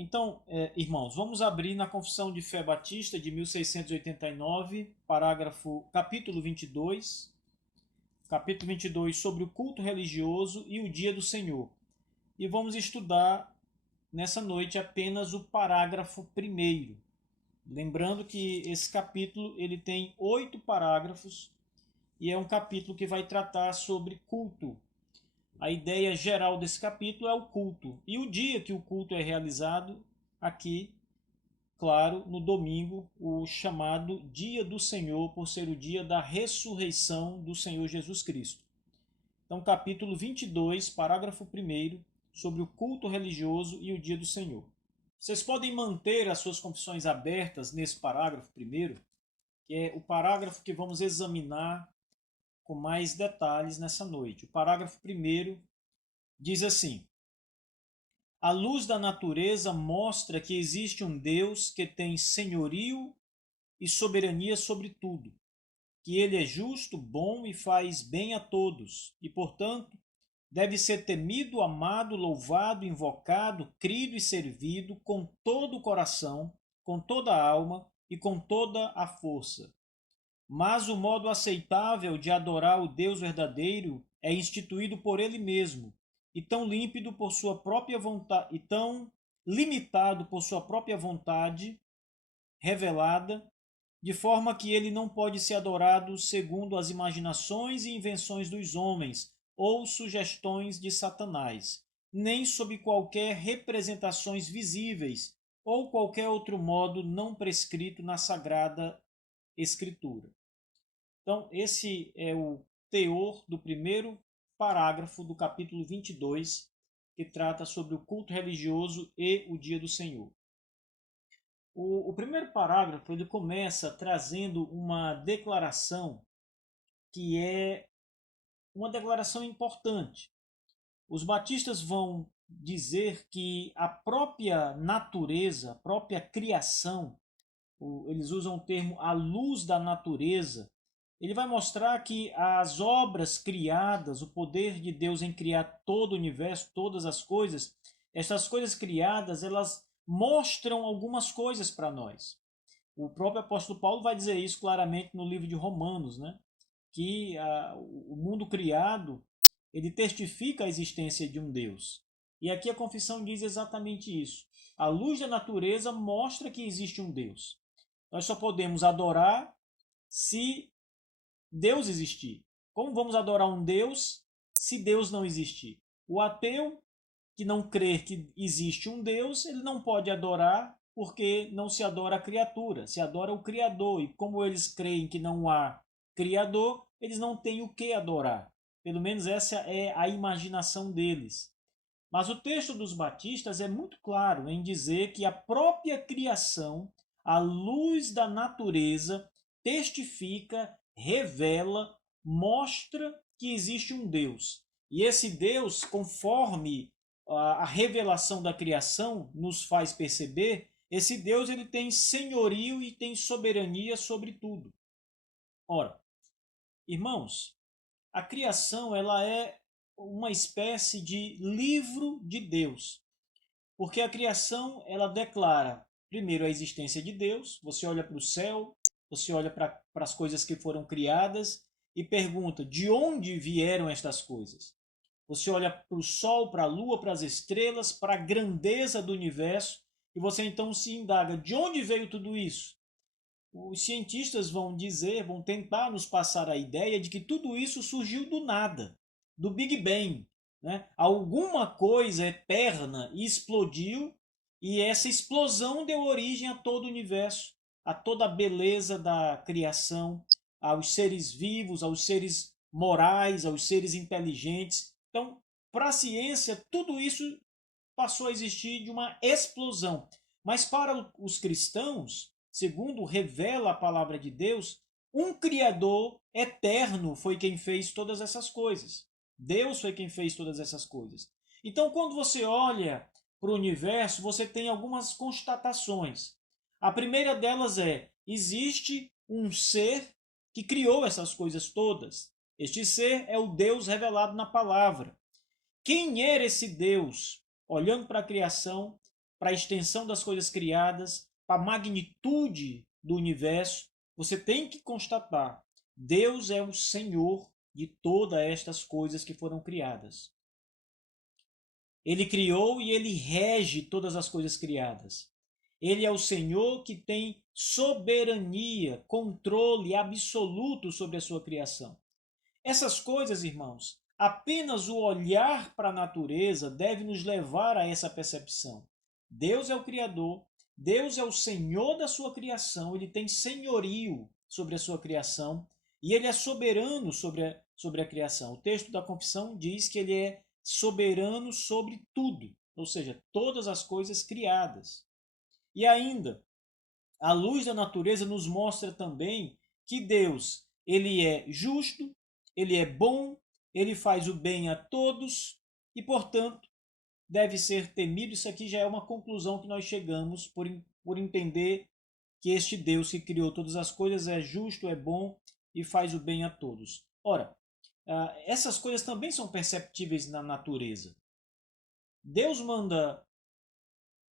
Então, irmãos, vamos abrir na Confissão de Fé Batista de 1689, capítulo 22, sobre o culto religioso e o dia do Senhor. E vamos estudar nessa noite apenas o parágrafo primeiro. Lembrando que esse capítulo ele tem 8 parágrafos e é um capítulo que vai tratar sobre culto. A ideia geral desse capítulo é o culto. E o dia que o culto é realizado aqui, claro, no domingo, o chamado Dia do Senhor, por ser o dia da ressurreição do Senhor Jesus Cristo. Então, capítulo 22, parágrafo 1, sobre o culto religioso e o Dia do Senhor. Vocês podem manter as suas confissões abertas nesse parágrafo 1, que é o parágrafo que vamos examinar com mais detalhes nessa noite. O parágrafo 1 diz assim: a luz da natureza mostra que existe um Deus que tem senhorio e soberania sobre tudo, que ele é justo, bom e faz bem a todos, e, portanto, deve ser temido, amado, louvado, invocado, crido e servido com todo o coração, com toda a alma e com toda a força. Mas o modo aceitável de adorar o Deus verdadeiro é instituído por ele mesmo, e tão límpido por sua própria vontade, e tão limitado por sua própria vontade revelada, de forma que ele não pode ser adorado segundo as imaginações e invenções dos homens ou sugestões de Satanás, nem sob qualquer representações visíveis ou qualquer outro modo não prescrito na Sagrada Escritura. Então, esse é o teor do primeiro parágrafo do capítulo 22, que trata sobre o culto religioso e o dia do Senhor. O primeiro parágrafo ele começa trazendo uma declaração que é uma declaração importante. Os batistas vão dizer que a própria natureza, a própria criação, eles usam o termo a luz da natureza, ele vai mostrar que as obras criadas, o poder de Deus em criar todo o universo, todas as coisas, essas coisas criadas, elas mostram algumas coisas para nós. O próprio apóstolo Paulo vai dizer isso claramente no livro de Romanos, né? Que o mundo criado, ele testifica a existência de um Deus. E aqui a confissão diz exatamente isso. A luz da natureza mostra que existe um Deus. Nós só podemos adorar se Deus existir. Como vamos adorar um Deus se Deus não existir? O ateu que não crer que existe um Deus, ele não pode adorar porque não se adora a criatura, se adora o Criador. E como eles creem que não há Criador, eles não têm o que adorar. Pelo menos essa é a imaginação deles. Mas o texto dos batistas é muito claro em dizer que a própria criação, à luz da natureza, testifica, revela, mostra que existe um Deus. E esse Deus, conforme a revelação da criação nos faz perceber, esse Deus ele tem senhorio e tem soberania sobre tudo. Ora, irmãos, a criação ela é uma espécie de livro de Deus, porque a criação ela declara primeiro a existência de Deus. Você olha para o céu, você olha para as coisas que foram criadas e pergunta de onde vieram estas coisas. Você olha para o sol, para a lua, para as estrelas, para a grandeza do universo e você então se indaga de onde veio tudo isso. Os cientistas vão dizer, vão tentar nos passar a ideia de que tudo isso surgiu do nada, do Big Bang. Né? Alguma coisa eterna explodiu e essa explosão deu origem a todo o universo, a toda a beleza da criação, aos seres vivos, aos seres morais, aos seres inteligentes. Então, para a ciência, tudo isso passou a existir de uma explosão. Mas para os cristãos, segundo revela a palavra de Deus, um Criador eterno foi quem fez todas essas coisas. Deus foi quem fez todas essas coisas. Então, quando você olha para o universo, você tem algumas constatações. A primeira delas é: existe um ser que criou essas coisas todas. Este ser é o Deus revelado na palavra. Quem era esse Deus? Olhando para a criação, para a extensão das coisas criadas, para a magnitude do universo, você tem que constatar: Deus é o Senhor de todas estas coisas que foram criadas. Ele criou e ele rege todas as coisas criadas. Ele é o Senhor que tem soberania, controle absoluto sobre a sua criação. Essas coisas, irmãos, apenas o olhar para a natureza deve nos levar a essa percepção. Deus é o Criador, Deus é o Senhor da sua criação, ele tem senhorio sobre a sua criação e ele é soberano sobre a criação. O texto da confissão diz que ele é soberano sobre tudo, ou seja, todas as coisas criadas. E ainda, a luz da natureza nos mostra também que Deus, ele é justo, ele é bom, ele faz o bem a todos e, portanto, deve ser temido. Isso aqui já é uma conclusão que nós chegamos por entender que este Deus que criou todas as coisas é justo, é bom e faz o bem a todos. Ora, essas coisas também são perceptíveis na natureza. Deus manda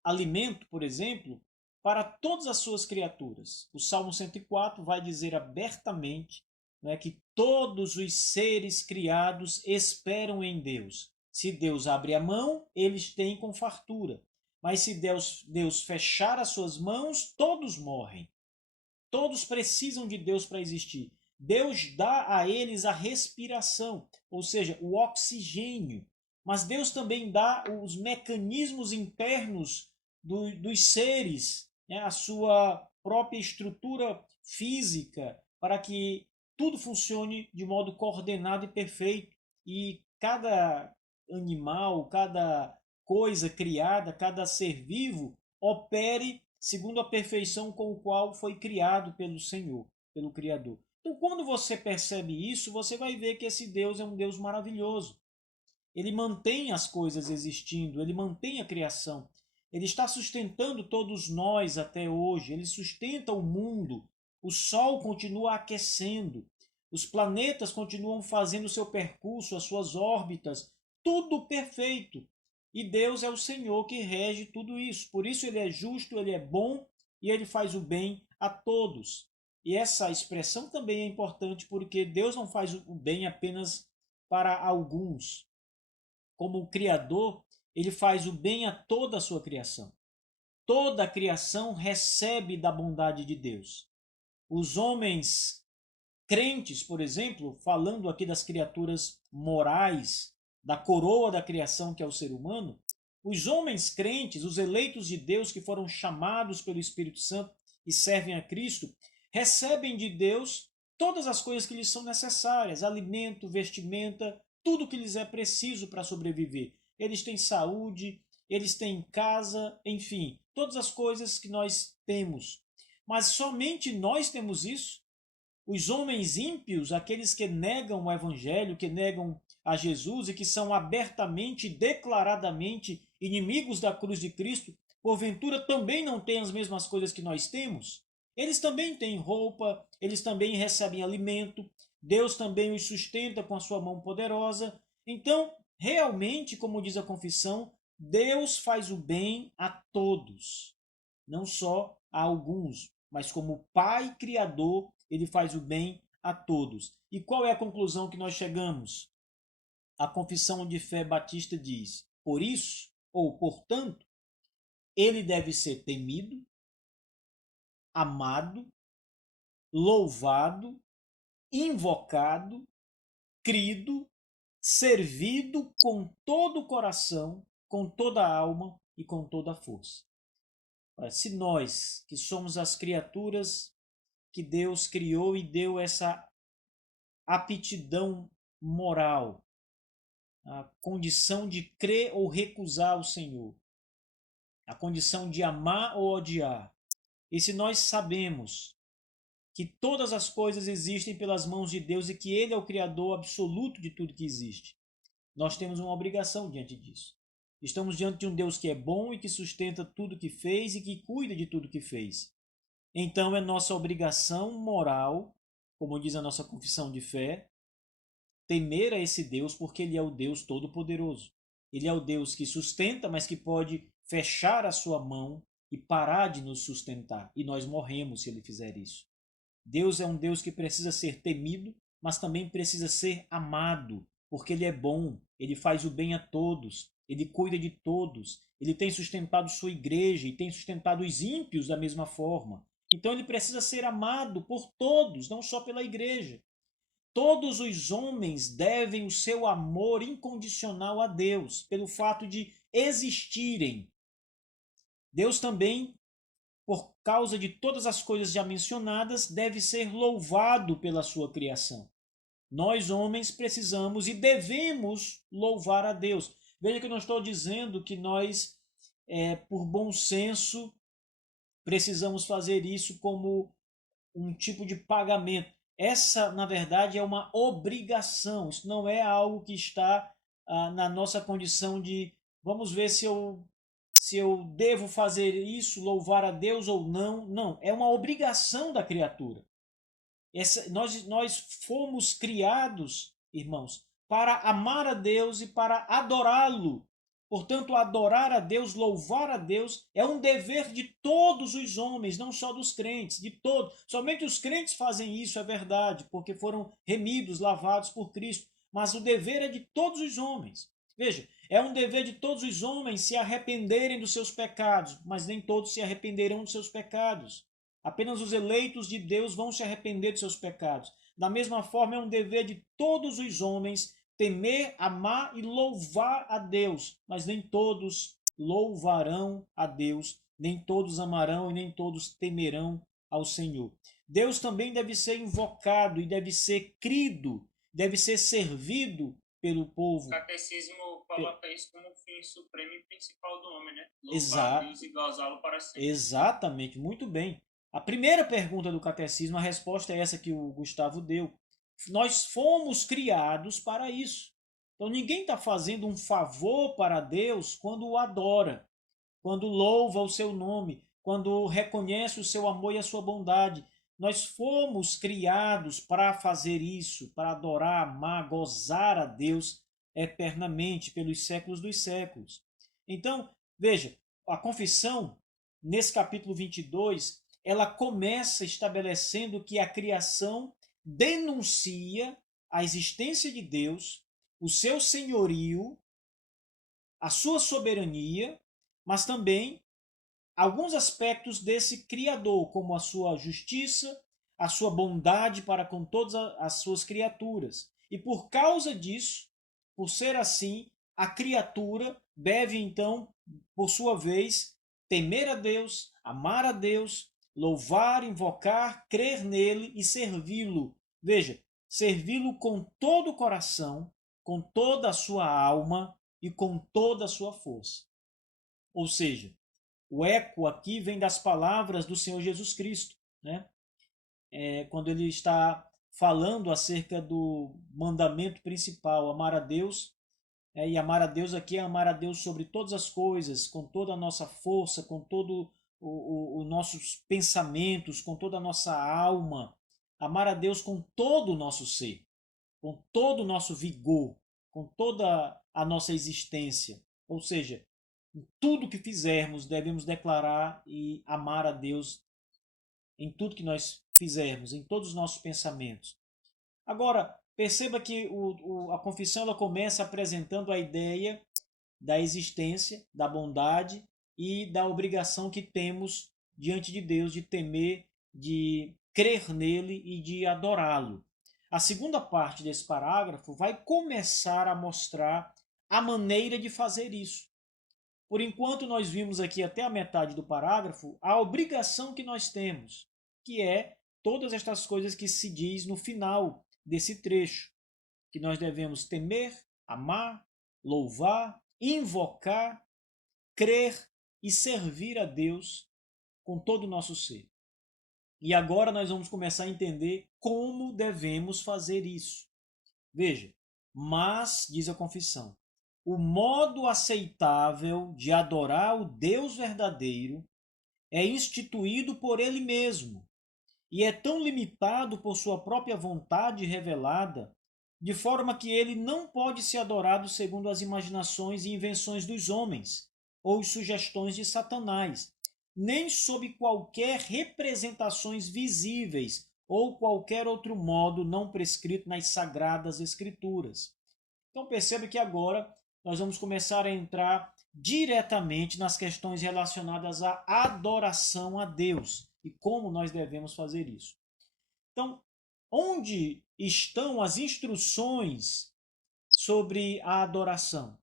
alimento, por exemplo, para todas as suas criaturas. O Salmo 104 vai dizer abertamente, né, que todos os seres criados esperam em Deus. Se Deus abre a mão, eles têm com fartura. Mas se Deus fechar as suas mãos, todos morrem. Todos precisam de Deus para existir. Deus dá a eles a respiração, ou seja, o oxigênio. Mas Deus também dá os mecanismos internos dos seres, né, a sua própria estrutura física, para que tudo funcione de modo coordenado e perfeito. E cada animal, cada coisa criada, cada ser vivo opere segundo a perfeição com o qual foi criado pelo Senhor, pelo Criador. Então, quando você percebe isso, você vai ver que esse Deus é um Deus maravilhoso. Ele mantém as coisas existindo, ele mantém a criação. Ele está sustentando todos nós até hoje, ele sustenta o mundo. O Sol continua aquecendo, os planetas continuam fazendo o seu percurso, as suas órbitas, tudo perfeito. E Deus é o Senhor que rege tudo isso. Por isso ele é justo, ele é bom e ele faz o bem a todos. E essa expressão também é importante porque Deus não faz o bem apenas para alguns. Como o Criador, ele faz o bem a toda a sua criação. Toda a criação recebe da bondade de Deus. Os homens crentes, por exemplo, falando aqui das criaturas morais, da coroa da criação que é o ser humano, os homens crentes, os eleitos de Deus que foram chamados pelo Espírito Santo e servem a Cristo, recebem de Deus todas as coisas que lhes são necessárias, alimento, vestimenta, tudo que lhes é preciso para sobreviver. Eles têm saúde, eles têm casa, enfim, todas as coisas que nós temos. Mas somente nós temos isso? Os homens ímpios, aqueles que negam o Evangelho, que negam a Jesus e que são abertamente, declaradamente inimigos da cruz de Cristo, porventura também não têm as mesmas coisas que nós temos? Eles também têm roupa, eles também recebem alimento, Deus também os sustenta com a sua mão poderosa. Então, realmente, como diz a confissão, Deus faz o bem a todos, não só a alguns, mas como Pai Criador, ele faz o bem a todos. E qual é a conclusão que nós chegamos? A confissão de fé batista diz: por isso, ou portanto, ele deve ser temido, amado, louvado, invocado, crido, servido com todo o coração, com toda a alma e com toda a força. Se nós, que somos as criaturas que Deus criou e deu essa aptidão moral, a condição de crer ou recusar o Senhor, a condição de amar ou odiar. E se nós sabemos que todas as coisas existem pelas mãos de Deus e que Ele é o Criador absoluto de tudo que existe, nós temos uma obrigação diante disso. Estamos diante de um Deus que é bom e que sustenta tudo que fez e que cuida de tudo que fez. Então é nossa obrigação moral, como diz a nossa confissão de fé, temer a esse Deus porque ele é o Deus Todo-Poderoso. Ele é o Deus que sustenta, mas que pode fechar a sua mão e parar de nos sustentar. E nós morremos se ele fizer isso. Deus é um Deus que precisa ser temido, mas também precisa ser amado, porque ele é bom, ele faz o bem a todos, ele cuida de todos, ele tem sustentado sua igreja e tem sustentado os ímpios da mesma forma. Então ele precisa ser amado por todos, não só pela igreja. Todos os homens devem o seu amor incondicional a Deus, pelo fato de existirem. Deus também, por causa de todas as coisas já mencionadas, deve ser louvado pela sua criação. Nós, homens, precisamos e devemos louvar a Deus. Veja que eu não estou dizendo que nós, por bom senso, precisamos fazer isso como um tipo de pagamento. Essa, na verdade, é uma obrigação. Isso não é algo que está na nossa condição de vamos ver se eu devo fazer isso, louvar a Deus ou não. Não, é uma obrigação da criatura. Nós fomos criados, irmãos, para amar a Deus e para adorá-lo. Portanto, adorar a Deus, louvar a Deus, é um dever de todos os homens, não só dos crentes, de todos. Somente os crentes fazem isso, é verdade, porque foram remidos, lavados por Cristo. Mas o dever é de todos os homens. Veja, é um dever de todos os homens se arrependerem dos seus pecados, mas nem todos se arrependerão dos seus pecados. Apenas os eleitos de Deus vão se arrepender de seus pecados. Da mesma forma, é um dever de todos os homens temer, amar e louvar a Deus, mas nem todos louvarão a Deus, nem todos amarão e nem todos temerão ao Senhor. Deus também deve ser invocado e deve ser crido, deve ser servido pelo povo. O catecismo coloca isso como o fim supremo e principal do homem, né? Louvar a Deus e gozá-lo para sempre. Exatamente, muito bem. A primeira pergunta do catecismo, a resposta é essa que o Gustavo deu. Nós fomos criados para isso. Então ninguém está fazendo um favor para Deus quando o adora, quando louva o seu nome, quando reconhece o seu amor e a sua bondade. Nós fomos criados para fazer isso, para adorar, amar, gozar a Deus eternamente, pelos séculos dos séculos. Então, veja, a confissão, nesse capítulo 22, ela começa estabelecendo que a criação denuncia a existência de Deus, o seu senhorio, a sua soberania, mas também alguns aspectos desse Criador, como a sua justiça, a sua bondade para com todas as suas criaturas. E por causa disso, por ser assim, a criatura deve então, por sua vez, temer a Deus, amar a Deus, louvar, invocar, crer nele e servi-lo. Veja, servi-lo com todo o coração, com toda a sua alma e com toda a sua força. Ou seja, o eco aqui vem das palavras do Senhor Jesus Cristo, né? Quando ele está falando acerca do mandamento principal, amar a Deus, e amar a Deus aqui é amar a Deus sobre todas as coisas, com toda a nossa força, com todo os nossos pensamentos, com toda a nossa alma, amar a Deus com todo o nosso ser, com todo o nosso vigor, com toda a nossa existência. Ou seja, em tudo que fizermos, devemos declarar e amar a Deus em tudo que nós fizermos, em todos os nossos pensamentos. Agora, perceba que a confissão ela começa apresentando a ideia da existência, da bondade e da obrigação que temos diante de Deus de temer, de crer nele e de adorá-lo. A segunda parte desse parágrafo vai começar a mostrar a maneira de fazer isso. Por enquanto, nós vimos aqui até a metade do parágrafo a obrigação que nós temos, que é todas estas coisas que se diz no final desse trecho, que nós devemos temer, amar, louvar, invocar, crer e servir a Deus com todo o nosso ser. E agora nós vamos começar a entender como devemos fazer isso. Veja, mas, diz a confissão, o modo aceitável de adorar o Deus verdadeiro é instituído por ele mesmo e é tão limitado por sua própria vontade revelada, de forma que ele não pode ser adorado segundo as imaginações e invenções dos homens, ou sugestões de Satanás, nem sob qualquer representações visíveis ou qualquer outro modo não prescrito nas Sagradas Escrituras. Então perceba que agora nós vamos começar a entrar diretamente nas questões relacionadas à adoração a Deus e como nós devemos fazer isso. Então, onde estão as instruções sobre a adoração?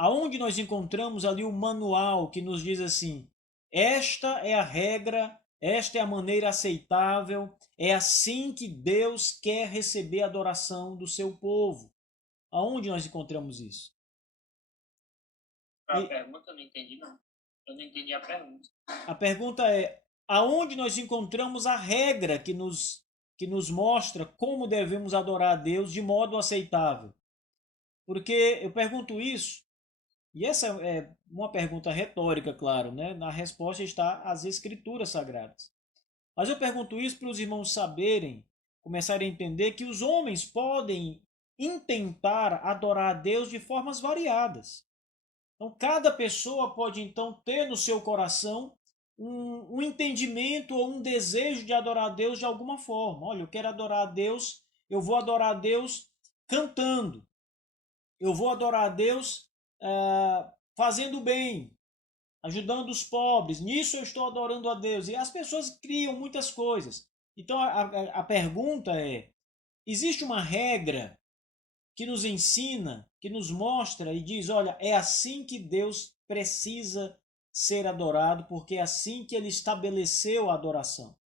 Aonde nós encontramos ali o manual que nos diz assim: esta é a regra, esta é a maneira aceitável, é assim que Deus quer receber a adoração do seu povo. Aonde nós encontramos isso? A pergunta eu não entendi, não. Eu não entendi a pergunta. A pergunta é: aonde nós encontramos a regra que nos mostra como devemos adorar a Deus de modo aceitável? Porque eu pergunto isso, e essa é uma pergunta retórica, claro, né? Na resposta está as Escrituras Sagradas. Mas eu pergunto isso para os irmãos saberem, começarem a entender que os homens podem intentar adorar a Deus de formas variadas. Então, cada pessoa pode então ter no seu coração um entendimento ou um desejo de adorar a Deus de alguma forma. Olha, eu quero adorar a Deus, eu vou adorar a Deus cantando, eu vou adorar a Deus fazendo bem, ajudando os pobres, nisso eu estou adorando a Deus. E as pessoas criam muitas coisas. Então a pergunta é: existe uma regra que nos ensina, que nos mostra e diz: olha, é assim que Deus precisa ser adorado, porque é assim que ele estabeleceu a adoração?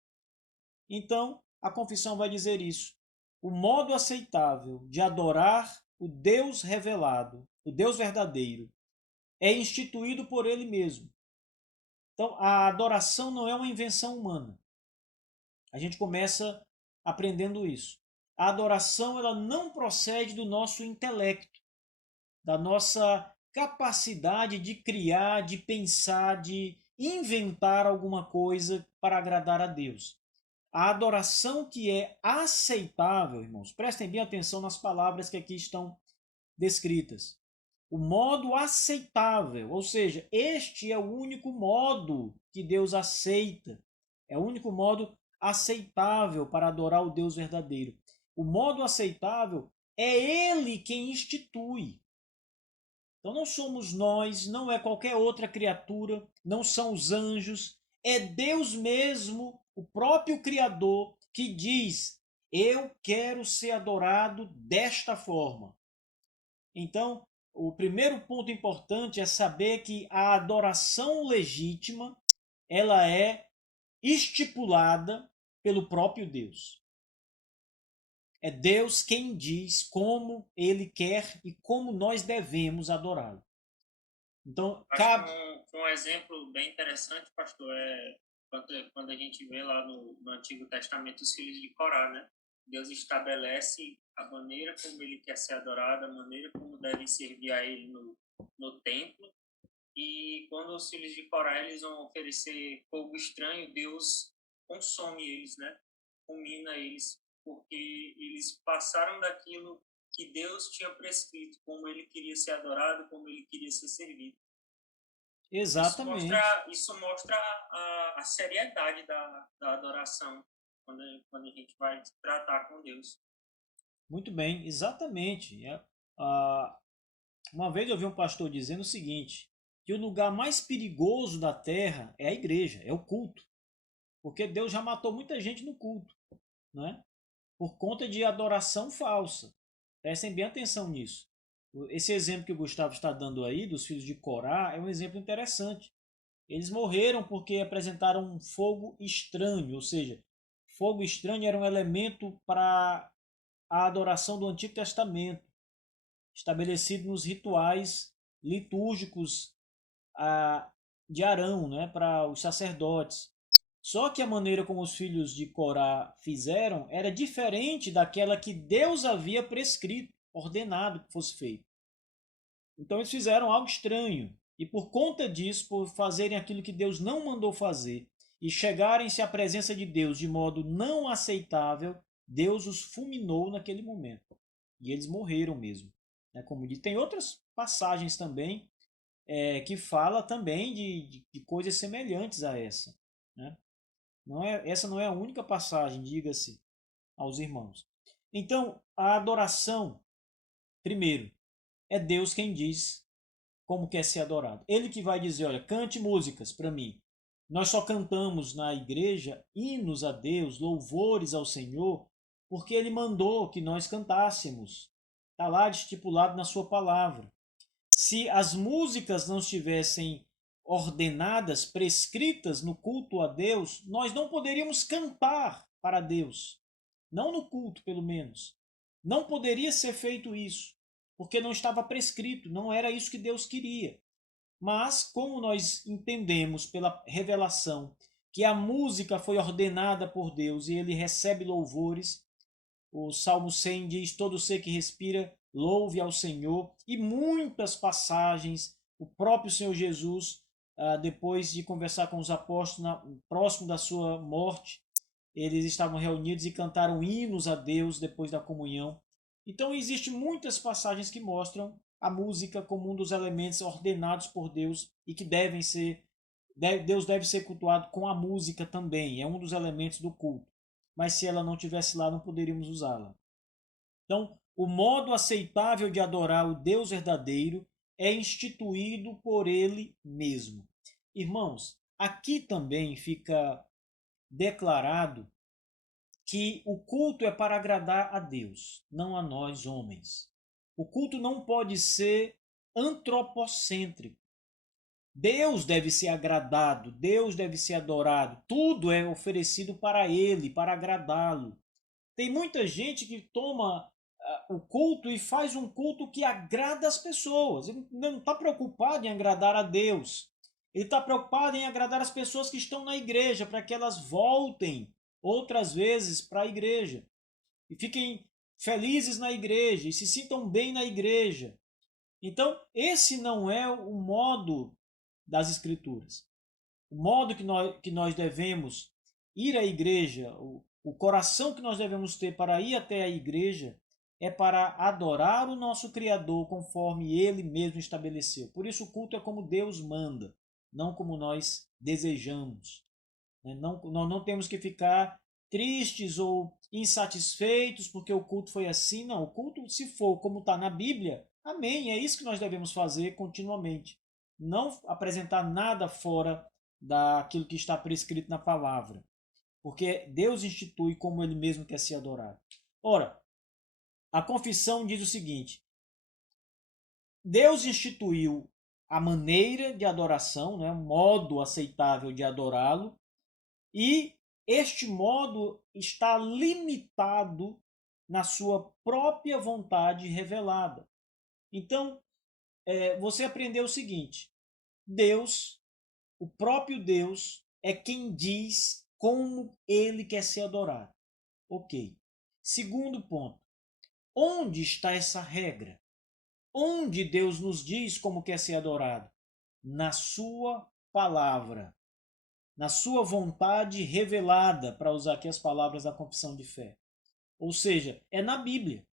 Então, a confissão vai dizer isso. O modo aceitável de adorar o Deus revelado, o Deus verdadeiro, é instituído por ele mesmo. Então, a adoração não é uma invenção humana. A gente começa aprendendo isso. A adoração ela não procede do nosso intelecto, da nossa capacidade de criar, de pensar, de inventar alguma coisa para agradar a Deus. A adoração que é aceitável, irmãos, prestem bem atenção nas palavras que aqui estão descritas. O modo aceitável, ou seja, este é o único modo que Deus aceita, é o único modo aceitável para adorar o Deus verdadeiro. O modo aceitável é Ele quem institui. Então não somos nós, não é qualquer outra criatura, não são os anjos, é Deus mesmo, o próprio Criador, que diz: eu quero ser adorado desta forma. Então, o primeiro ponto importante é saber que a adoração legítima, ela é estipulada pelo próprio Deus. É Deus quem diz como ele quer e como nós devemos adorá-lo. Então, Acho que um exemplo bem interessante, pastor, é quando a gente vê lá no Antigo Testamento os filhos de Corá, né? Deus estabelece a maneira como ele quer ser adorado, a maneira como devem servir a ele no templo. E quando os filhos de Corá eles vão oferecer fogo estranho, Deus consome eles, né? Fulmina eles, porque eles passaram daquilo que Deus tinha prescrito, como ele queria ser adorado, como ele queria ser servido. exatamente. Isso mostra a seriedade da adoração quando a gente vai tratar com Deus. Muito bem, exatamente. Uma vez eu vi um pastor dizendo o seguinte, que o lugar mais perigoso da terra é a igreja, é o culto. Porque Deus já matou muita gente no culto, né? Por conta de adoração falsa. Prestem bem atenção nisso. Esse exemplo que o Gustavo está dando aí, dos filhos de Corá, é um exemplo interessante. Eles morreram porque apresentaram um fogo estranho, ou seja, fogo estranho era um elemento para a adoração do Antigo Testamento, estabelecido nos rituais litúrgicos de Arão, né, para os sacerdotes. Só que a maneira como os filhos de Corá fizeram era diferente daquela que Deus havia prescrito, ordenado que fosse feito. Então eles fizeram algo estranho. E por conta disso, por fazerem aquilo que Deus não mandou fazer e chegarem-se à presença de Deus de modo não aceitável, Deus os fulminou naquele momento. E eles morreram mesmo. Como diz, tem outras passagens também que fala também de coisas semelhantes a essa. Né? Essa não é a única passagem, diga-se aos irmãos. Então, a adoração, primeiro, é Deus quem diz como quer ser adorado. Ele que vai dizer, olha, cante músicas para mim. Nós só cantamos na igreja hinos a Deus, louvores ao Senhor, porque Ele mandou que nós cantássemos. Está lá estipulado na sua palavra. Se as músicas não estivessem ordenadas, prescritas no culto a Deus, nós não poderíamos cantar para Deus. Não no culto, pelo menos. Não poderia ser feito isso, porque não estava prescrito, não era isso que Deus queria. Mas, como nós entendemos pela revelação que a música foi ordenada por Deus e ele recebe louvores, o Salmo 100 diz: todo ser que respira, louve ao Senhor. E muitas passagens, o próprio Senhor Jesus, depois de conversar com os apóstolos, próximo da sua morte, eles estavam reunidos e cantaram hinos a Deus depois da comunhão. Então, existem muitas passagens que mostram a música como um dos elementos ordenados por Deus e que Deus deve ser cultuado com a música também, é um dos elementos do culto. Mas se ela não tivesse lá, não poderíamos usá-la. Então, o modo aceitável de adorar o Deus verdadeiro é instituído por ele mesmo. Irmãos, aqui também fica declarado que o culto é para agradar a Deus, não a nós homens. O culto não pode ser antropocêntrico. Deus deve ser agradado, Deus deve ser adorado, tudo é oferecido para Ele, para agradá-lo. Tem muita gente que toma o culto e faz um culto que agrada as pessoas. Ele não está preocupado em agradar a Deus. Ele está preocupado em agradar as pessoas que estão na igreja, para que elas voltem outras vezes para a igreja e fiquem felizes na igreja e se sintam bem na igreja. Então, esse não é o modo das Escrituras. O modo que nós devemos ir à igreja, o coração que nós devemos ter para ir até a igreja é para adorar o nosso Criador conforme Ele mesmo estabeleceu. Por isso o culto é como Deus manda, não como nós desejamos. Nós não temos que ficar tristes ou insatisfeitos porque o culto foi assim. Não, o culto, se for como está na Bíblia, amém, é isso que nós devemos fazer continuamente. Não apresentar nada fora daquilo que está prescrito na palavra. Porque Deus institui como Ele mesmo quer ser adorado. Ora, a confissão diz o seguinte: Deus instituiu a maneira de adoração, né, um modo aceitável de adorá-lo, e este modo está limitado na sua própria vontade revelada. Então, você aprendeu o seguinte: Deus, o próprio Deus, é quem diz como ele quer ser adorado. Ok. Segundo ponto: onde está essa regra? Onde Deus nos diz como quer ser adorado? Na sua palavra, na sua vontade revelada, para usar aqui as palavras da confissão de fé. Ou seja, é na Bíblia.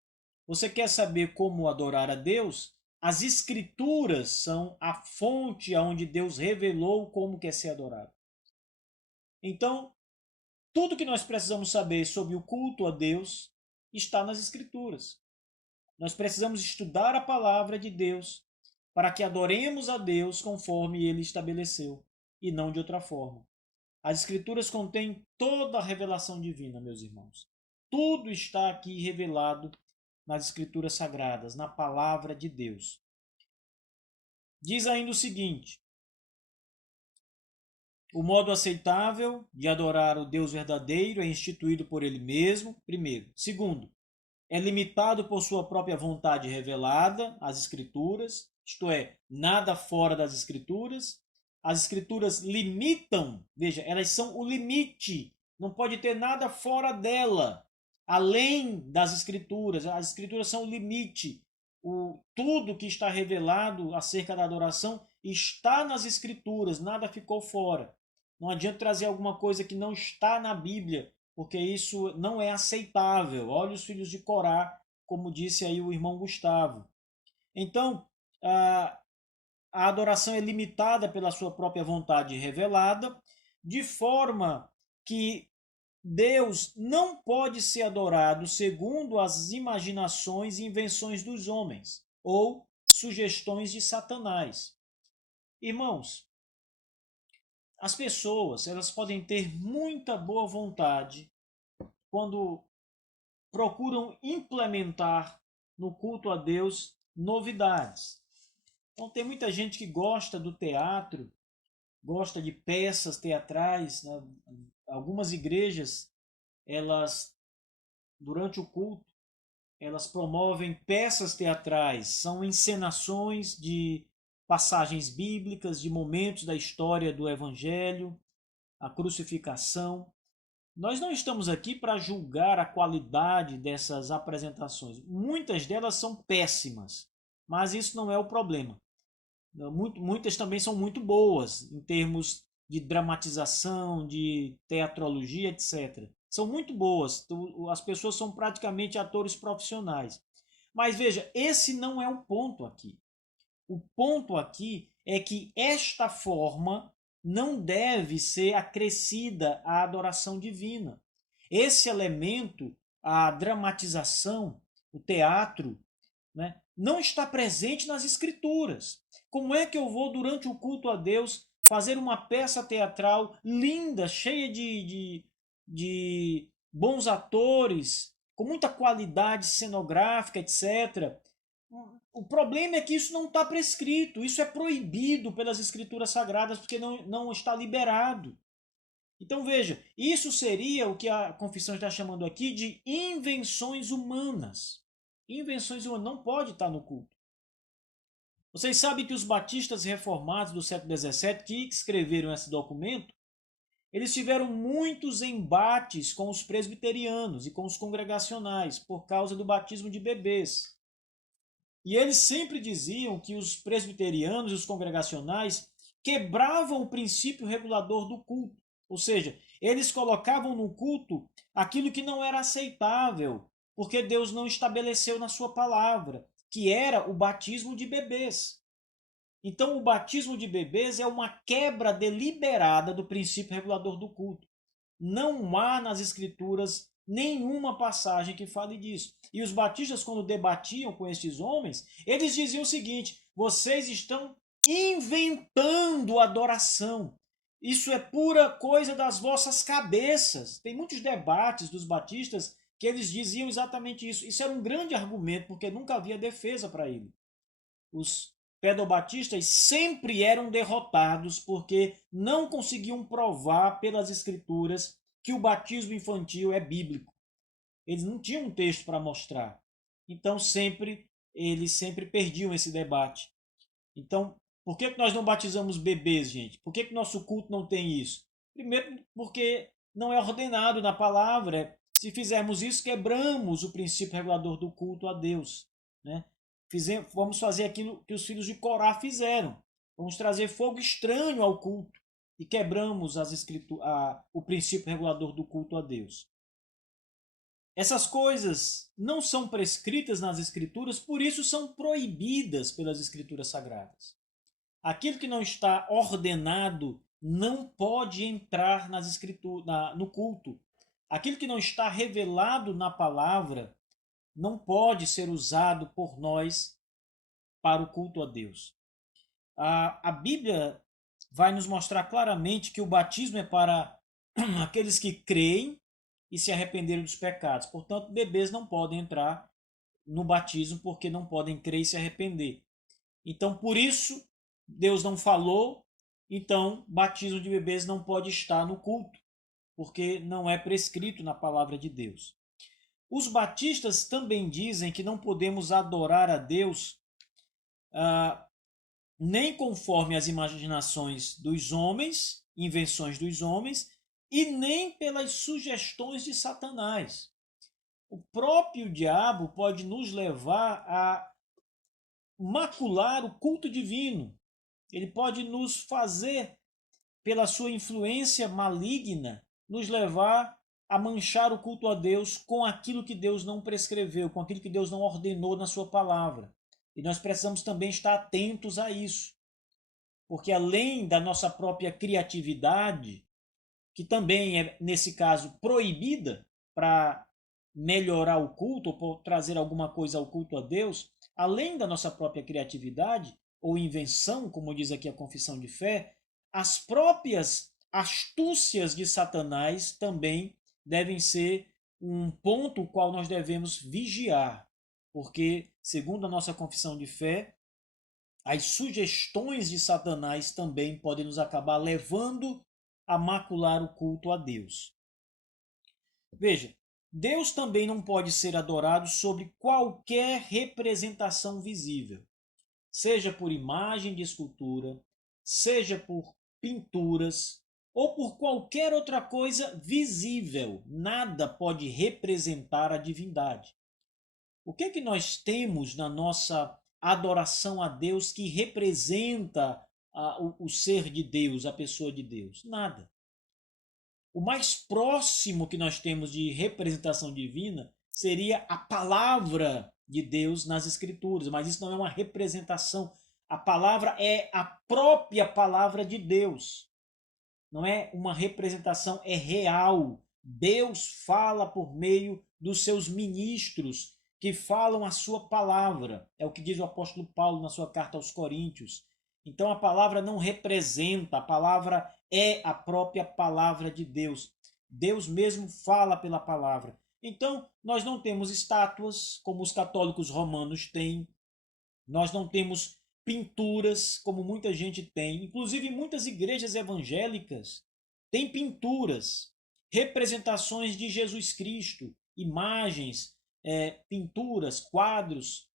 Você quer saber como adorar a Deus? As Escrituras são a fonte aonde Deus revelou como quer ser adorado. Então, tudo que nós precisamos saber sobre o culto a Deus está nas Escrituras. Nós precisamos estudar a palavra de Deus para que adoremos a Deus conforme Ele estabeleceu e não de outra forma. As Escrituras contêm toda a revelação divina, meus irmãos. Tudo está aqui revelado nas Escrituras Sagradas, na palavra de Deus. Diz ainda o seguinte: o modo aceitável de adorar o Deus verdadeiro é instituído por Ele mesmo, primeiro. Segundo, é limitado por sua própria vontade revelada, as Escrituras, isto é, nada fora das Escrituras. As Escrituras limitam, veja, elas são o limite, não pode ter nada fora dela, além das Escrituras. As Escrituras são o limite. Tudo que está revelado acerca da adoração está nas Escrituras, nada ficou fora. Não adianta trazer alguma coisa que não está na Bíblia, porque isso não é aceitável. Olha os filhos de Corá, como disse aí o irmão Gustavo. Então, a adoração é limitada pela sua própria vontade revelada, de forma que Deus não pode ser adorado segundo as imaginações e invenções dos homens ou sugestões de Satanás. Irmãos, as pessoas, elas podem ter muita boa vontade quando procuram implementar no culto a Deus novidades. Então tem muita gente que gosta do teatro, gosta de peças teatrais, né? Algumas igrejas, elas durante o culto, elas promovem peças teatrais, são encenações de passagens bíblicas, de momentos da história do evangelho, a crucificação. Nós não estamos aqui para julgar a qualidade dessas apresentações. Muitas delas são péssimas, mas isso não é o problema. Muitas também são muito boas em termos de dramatização, de teatrologia, etc. São muito boas. As pessoas são praticamente atores profissionais. Mas veja, esse não é o ponto aqui. O ponto aqui é que esta forma não deve ser acrescida à adoração divina. Esse elemento, a dramatização, o teatro, né, não está presente nas Escrituras. Como é que eu vou, durante o culto a Deus, fazer uma peça teatral linda, cheia de bons atores, com muita qualidade cenográfica, etc. O problema é que isso não está prescrito, isso é proibido pelas Escrituras Sagradas, porque não está liberado. Então veja, isso seria o que a confissão está chamando aqui de invenções humanas. Invenções humanas não pode estar no culto. Vocês sabem que os batistas reformados do século XVII, que escreveram esse documento, eles tiveram muitos embates com os presbiterianos e com os congregacionais por causa do batismo de bebês. E eles sempre diziam que os presbiterianos e os congregacionais quebravam o princípio regulador do culto. Ou seja, eles colocavam no culto aquilo que não era aceitável, porque Deus não estabeleceu na sua palavra, que era o batismo de bebês. Então, o batismo de bebês é uma quebra deliberada do princípio regulador do culto. Não há nas Escrituras nenhuma passagem que fale disso. E os batistas, quando debatiam com estes homens, eles diziam o seguinte: vocês estão inventando adoração. Isso é pura coisa das vossas cabeças. Tem muitos debates dos batistas que eles diziam exatamente isso. Isso era um grande argumento, porque nunca havia defesa para ele. Os pedobatistas sempre eram derrotados porque não conseguiam provar pelas escrituras que o batismo infantil é bíblico. Eles não tinham um texto para mostrar. Então eles sempre perdiam esse debate. Então, por que nós não batizamos bebês, gente? Por que nosso culto não tem isso? Primeiro, porque não é ordenado na palavra. Se fizermos isso, quebramos o princípio regulador do culto a Deus, né? Vamos fazer aquilo que os filhos de Corá fizeram. Vamos trazer fogo estranho ao culto e quebramos o princípio regulador do culto a Deus. Essas coisas não são prescritas nas Escrituras, por isso são proibidas pelas Escrituras Sagradas. Aquilo que não está ordenado não pode entrar no culto. Aquilo que não está revelado na palavra não pode ser usado por nós para o culto a Deus. A Bíblia vai nos mostrar claramente que o batismo é para aqueles que creem e se arrependeram dos pecados. Portanto, bebês não podem entrar no batismo porque não podem crer e se arrepender. Então, por isso, Deus não falou, então batismo de bebês não pode estar no culto, porque não é prescrito na palavra de Deus. Os batistas também dizem que não podemos adorar a Deus nem conforme as imaginações dos homens, invenções dos homens, e nem pelas sugestões de Satanás. O próprio diabo pode nos levar a macular o culto divino. Ele pode nos fazer, pela sua influência maligna, nos levar a manchar o culto a Deus com aquilo que Deus não prescreveu, com aquilo que Deus não ordenou na sua palavra. E nós precisamos também estar atentos a isso. porque além da nossa própria criatividade, que também é, nesse caso, proibida para melhorar o culto ou trazer alguma coisa ao culto a Deus, além da nossa própria criatividade ou invenção, como diz aqui a confissão de fé, as próprias astúcias de Satanás também devem ser um ponto o qual nós devemos vigiar, porque, segundo a nossa confissão de fé, as sugestões de Satanás também podem nos acabar levando a macular o culto a Deus. Veja, Deus também não pode ser adorado sobre qualquer representação visível, seja por imagem de escultura, seja por pinturas ou por qualquer outra coisa visível. Nada pode representar a divindade. O que é que nós temos na nossa adoração a Deus que representa o ser de Deus, a pessoa de Deus? Nada. O mais próximo que nós temos de representação divina seria a palavra de Deus nas Escrituras, mas isso não é uma representação. A palavra é a própria palavra de Deus. Não é uma representação, é real. Deus fala por meio dos seus ministros que falam a sua palavra. É o que diz o apóstolo Paulo na sua carta aos Coríntios. Então a palavra não representa, a palavra é a própria palavra de Deus. Deus mesmo fala pela palavra. Então nós não temos estátuas como os católicos romanos têm. Nós não temos pinturas como muita gente tem. Inclusive muitas igrejas evangélicas têm pinturas, representações de Jesus Cristo, imagens, pinturas, quadros,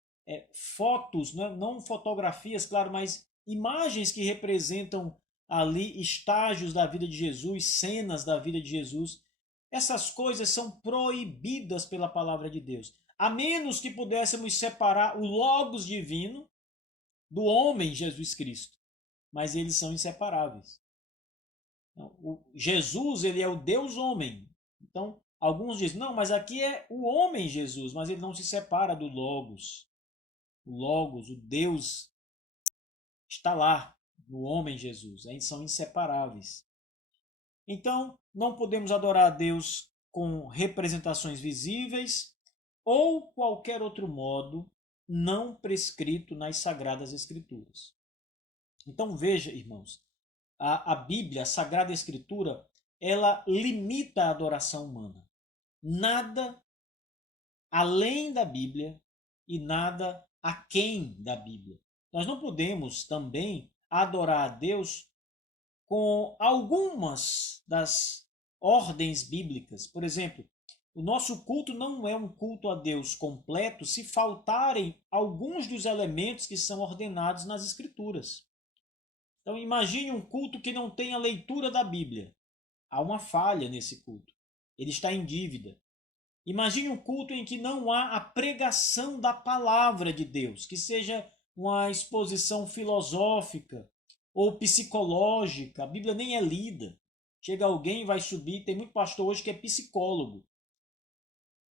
fotos, não fotografias, claro, mas imagens que representam ali estágios da vida de Jesus, cenas da vida de Jesus. Essas coisas são proibidas pela palavra de Deus. A menos que pudéssemos separar o Logos divino do homem Jesus Cristo. Mas eles são inseparáveis. O Jesus, ele é o Deus homem. Então, alguns dizem, não, mas aqui é o homem Jesus, mas ele não se separa do Logos. O Logos, o Deus, está lá no homem Jesus. Eles são inseparáveis. Então, não podemos adorar a Deus com representações visíveis ou qualquer outro modo não prescrito nas Sagradas Escrituras. Então veja, irmãos, a Bíblia, a Sagrada Escritura, ela limita a adoração humana. Nada além da Bíblia e nada aquém da Bíblia. Nós não podemos também adorar a Deus com algumas das ordens bíblicas. Por exemplo, o nosso culto não é um culto a Deus completo se faltarem alguns dos elementos que são ordenados nas Escrituras. Então imagine um culto que não tem a leitura da Bíblia. Há uma falha nesse culto. Ele está em dívida. Imagine um culto em que não há a pregação da palavra de Deus, que seja uma exposição filosófica ou psicológica. A Bíblia nem é lida. Chega alguém e vai subir. Tem muito pastor hoje que é psicólogo.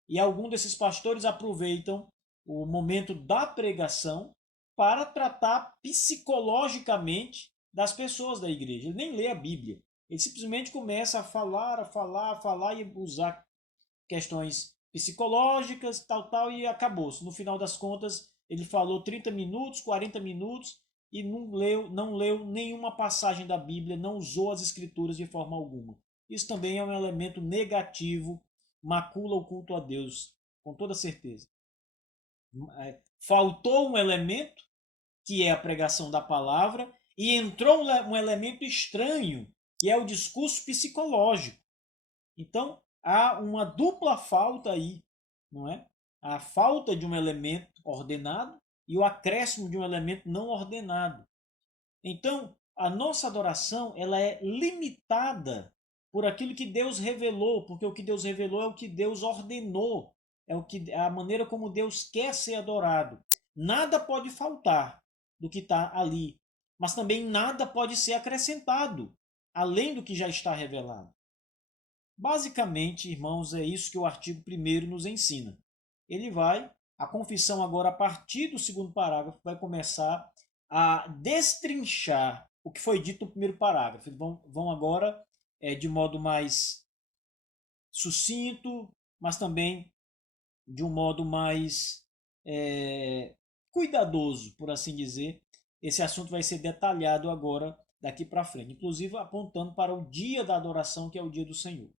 E alguns desses pastores aproveitam o momento da pregação para tratar psicologicamente das pessoas da igreja. Ele nem lê a Bíblia. Ele simplesmente começa a falar e usar questões psicológicas, tal, e acabou-se. No final das contas, ele falou 30 minutos, 40 minutos e não leu nenhuma passagem da Bíblia, não usou as escrituras de forma alguma. Isso também é um elemento negativo, macula o culto a Deus, com toda certeza. Faltou um elemento, que é a pregação da palavra, e entrou um elemento estranho, que é o discurso psicológico. Então, há uma dupla falta aí, não é? A falta de um elemento ordenado e o acréscimo de um elemento não ordenado. Então, a nossa adoração, ela é limitada por aquilo que Deus revelou, porque o que Deus revelou é o que Deus ordenou, é a maneira como Deus quer ser adorado. Nada pode faltar do que está ali, mas também nada pode ser acrescentado, além do que já está revelado. Basicamente, irmãos, é isso que o artigo 1º nos ensina. A confissão agora, a partir do 2º parágrafo, vai começar a destrinchar o que foi dito no primeiro parágrafo. Eles vão agora de modo mais sucinto, mas também de um modo mais cuidadoso, por assim dizer. Esse assunto vai ser detalhado agora daqui para frente, inclusive apontando para o dia da adoração, que é o dia do Senhor.